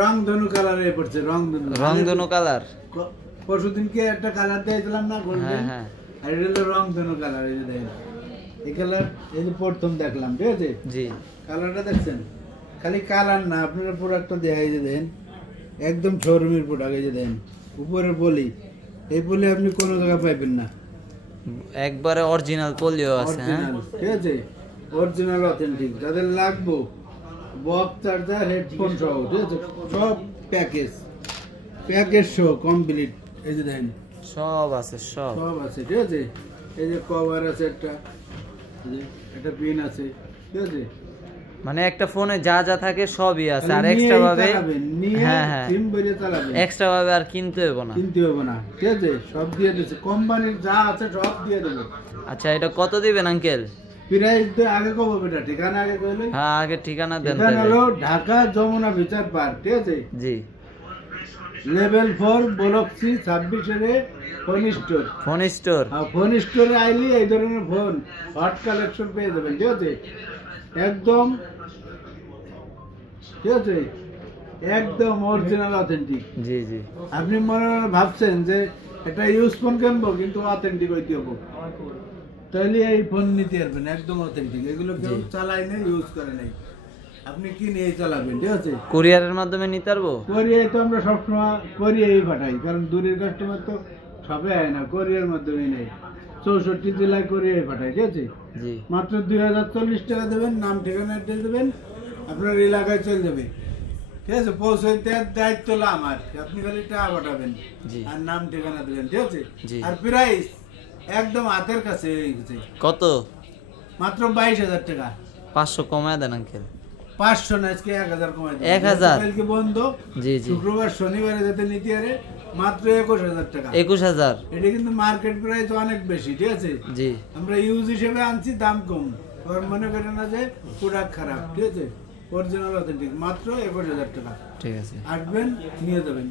রংধনু কালারে পড়ছে, রংধনু কালার। পরশুদিনকে একটা কালার দিয়েছিলাম না গোল্ডেন, আর এটা হলো রংধনু কালার। এই যে দেখেন এই কালার, এই যে প্রথম দেখলাম, ঠিক আছে জি। কালারটা দেখছেন, খালি কালার না আপনারা প্রোডাক্টটা দেখা, এই যে দেখেন একদম শোরুমের প্রোডাক্ট। এই যে দেখেন উপরের পলি, এই পলি আপনি কোনো জায়গায় পাইবেন না, একবারে অরিজিনাল পলিও আছে। ঠিক আছে, অরিজিনাল অথেন্টিক। যাদের লাগবে বক্স চার্জার হেডফোন সহ, ঠিক আছে সব প্যাকেজ সহ কমপ্লিট। এই যে দেখেন সব আছে, সব আছে, ঠিক আছে। এই যে কভার আছে, একটা পিন আছে, ঠিক আছে। মানে একটা ফোনে যা যা থাকে সবই আছে, আর এক্সট্রা ভাবে সিম ভরে চালাবেন, এক্সট্রা ভাবে আর কিনতে হবে না, ঠিক আছে। সব দিয়ে দিয়েছে কোম্পানির, যা আছে সব দিয়ে দেবে। আচ্ছা, এটা কত দিবেন আঙ্কেল? প্রাইস আগে কব বেটা, ঠিকানা আগে কইলে। হ্যাঁ, আগে ঠিকানা দেন। ঠিকানা হলো ঢাকা যমুনা বিচার পার্ক, ঠিক আছে জি। লেভেল 4 ব্লক সি 26 এর ফোন স্টোরে আইলি এই ধরনের ফোন হট কালেকশন পেয়ে যাবেন, ঠিক আছে একদম, ঠিক আছে একদম অরিজিনাল অথেন্টিক। জি জি। আপনি মনে মনে ভাবছেন যে একটা ইউজ ফোন কিনবো কিন্তু অথেন্টিক হইতে হবে, তাহলে এই ফোন নিতে পারবেন একদম অথেন্টিক। এগুলো কেউ চালায় নাই, ইউজ করে নাই, আপনি কি নিয়ে চালাবেন, ঠিক আছে। কুরিয়ারের মাধ্যমে নিতে পারবো? কোরিয়ায় তো আমরা সবসময় কোরিয়াই পাঠাই, কারণ দূরের কাস্টমার তো সবে আয় না, কোরিয়ার মাধ্যমে নেই। 64 জেলায় কোরিয়ায় পাঠাই, ঠিক আছে। মাত্র 2040 টাকা দেবেন, নাম ঠিকানা দিয়ে দেবেন, আপনার এলাকায় চলে যাবে, ঠিক আছে। পৌঁছাইতে দায়িত্ব হলো আমার, আপনি খালি টাকা পাঠাবেন আর নাম ঠিকানা দেবেন, ঠিক আছে। আর প্রাইস একদম হাতের কাছে হয়ে গেছে। কত? মাত্র 22,000 টাকা। 500 কমায় দেন আঙ্কেল। 500 না, আজকে 1000 কমাই দেন। 1000 কালকে বন্ধ, শুক্রবার শনিবারে যাতে নিতে পারে, মাত্র 21,000 টাকা। 21,000? এটা কিন্তু মার্কেট প্রাইস অনেক বেশি, ঠিক আছে জি। আমরা ইউজ হিসেবে আনছি, দাম কম, আর মনে করেন না যে প্রোডাক্ট খারাপ, ঠিক আছে। অরিজিনাল অথেন্টিক, মাত্র 21,000 টাকা। ঠিক আছে, আসবেন নিয়ে যাবেন।